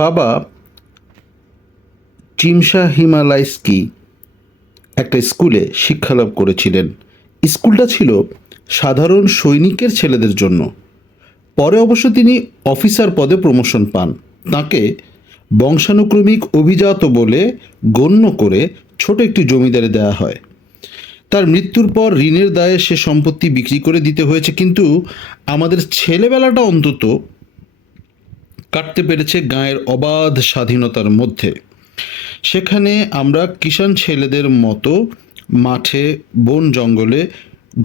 বাবা চিমসা হিমালাইস্কি একটা স্কুলে শিক্ষালাভ করেছিলেন। স্কুলটা ছিল সাধারণ সৈনিকের ছেলেদের জন্য। পরে অবশ্য তিনি অফিসার পদে প্রমোশন পান। তাকে বংশানুক্রমিক অভিজাত বলে গণ্য করে ছোট একটি জমিদারি দেওয়া হয়। তার মৃত্যুর পর ঋণের দায়ে সে সম্পত্তি বিক্রি করে দিতে হয়েছে, কিন্তু আমাদের ছেলেবেলাটা অন্তত কাটতে পেরেছে গাঁয়ের অবাধ স্বাধীনতার মধ্যে। সেখানে আমরা কিষাণ ছেলেদের মতো মাঠে বন জঙ্গলে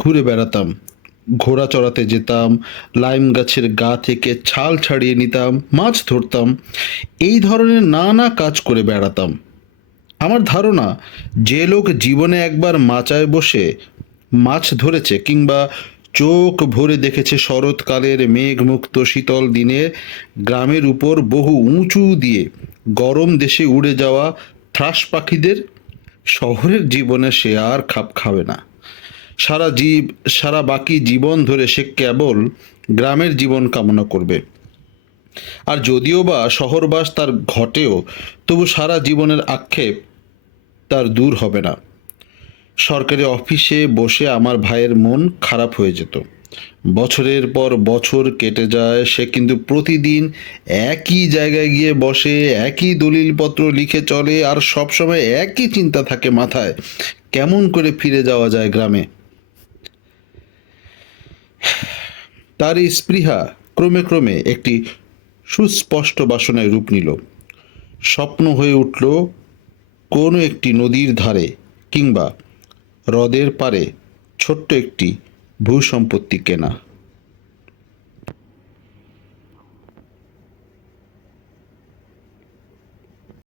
ঘুরে বেড়াতাম, ঘোড়া চড়াতে যেতাম, লাইম গাছের গা থেকে ছাল ছাড়িয়ে নিতাম, মাছ ধরতাম, এই ধরনের নানা কাজ করে বেড়াতাম। আমার ধারণা, যে লোক জীবনে একবার মাচায় বসে মাছ ধরেছে কিংবা চোখ ভরে দেখেছে শরৎকালের মেঘমুক্ত শীতল দিনে গ্রামের উপর বহু উঁচু দিয়ে গরম দেশে উড়ে যাওয়া থ্রাশ পাখিদের, শহরের জীবনে সে আর খাপ খাবে না। সারা বাকি জীবন ধরে সে কেবল গ্রামের জীবন কামনা করবে। আর যদিও বা শহরবাস তার ঘটেও, তবু সারা জীবনের আক্ষেপ তার দূর হবে না। সরকারি অফিসে বসে আমার ভাইয়ের মন খারাপ হয়ে যেত। বছরের পর বছর কেটে যায়, সে কিন্তু প্রতিদিন একই জায়গায় গিয়ে বসে, একই দলিলপত্র লিখে চলে, আর সবসময় একই চিন্তা থাকে মাথায়, কেমন করে ফিরে যাওয়া যায় গ্রামে। তার এই স্পৃহা ক্রমে ক্রমে একটি সুস্পষ্ট বাসনায় রূপ নিল। স্বপ্ন হয়ে উঠল কোনো একটি নদীর ধারে কিংবা হ্রদের পাড়ে ছোট্ট একটি ভূসম্পত্তি কেনা।